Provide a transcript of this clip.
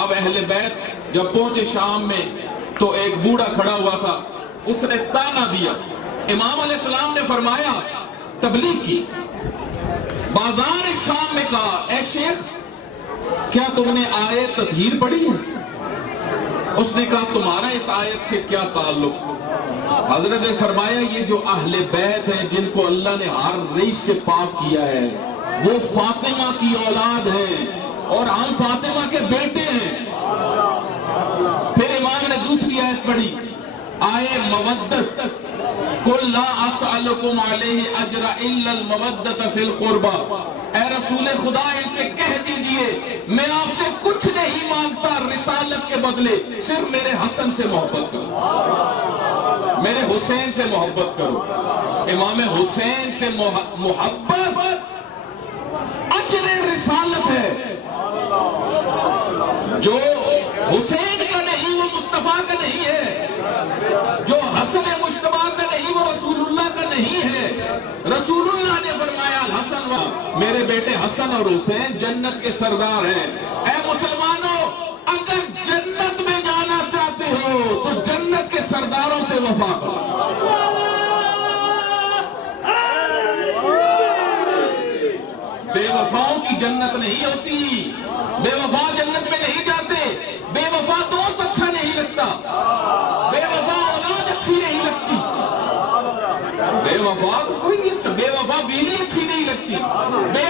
اب اہل بیت جب پہنچے شام میں تو ایک بوڑھا کھڑا ہوا تھا، اس نے تانا دیا. امام علیہ السلام نے فرمایا تبلیغ کی، بازار شام میں کہا اے شیخ کیا تم نے آیت تطہیر پڑھی ہے؟ اس نے کہا تمہارا اس آیت سے کیا تعلق؟ حضرت نے فرمایا یہ جو اہل بیت ہیں جن کو اللہ نے ہر ریش سے پاک کیا ہے وہ فاطمہ کی اولاد ہیں اور ہم فاطمہ کے بیٹے ہیں. پھر امام نے دوسری آیت پڑھی، آئے مودت، قل لا اسألکم علیہ اجر الا المودت فی القربہ. اے رسول خدا ان سے کہہ دیجئے میں آپ سے کچھ نہیں مانگتا رسالت کے بدلے، صرف میرے حسن سے محبت کرو، میرے حسین سے محبت کرو. امام حسین سے محبت اجر رسالت ہے. جو حسین کا نہیں وہ مصطفیٰ کا نہیں ہے، جو حسن مجتبیٰ کا نہیں وہ رسول اللہ کا نہیں ہے. رسول اللہ نے فرمایا الحسن میرے بیٹے حسن اور حسین جنت کے سردار ہیں. اے مسلمانوں اگر جنت میں جانا چاہتے ہو تو جنت کے سرداروں سے وفا کرو. بے وفاؤں کی جنت نہیں ہوتی، بے وفا جنت میں نہیں جاتے. بے وفا دوست اچھا نہیں لگتا، بے وفا اولاد اچھی نہیں لگتی، بے وفا تو کوئی نہیں اچھا، بے وفا بیوی اچھی نہیں لگتی، بے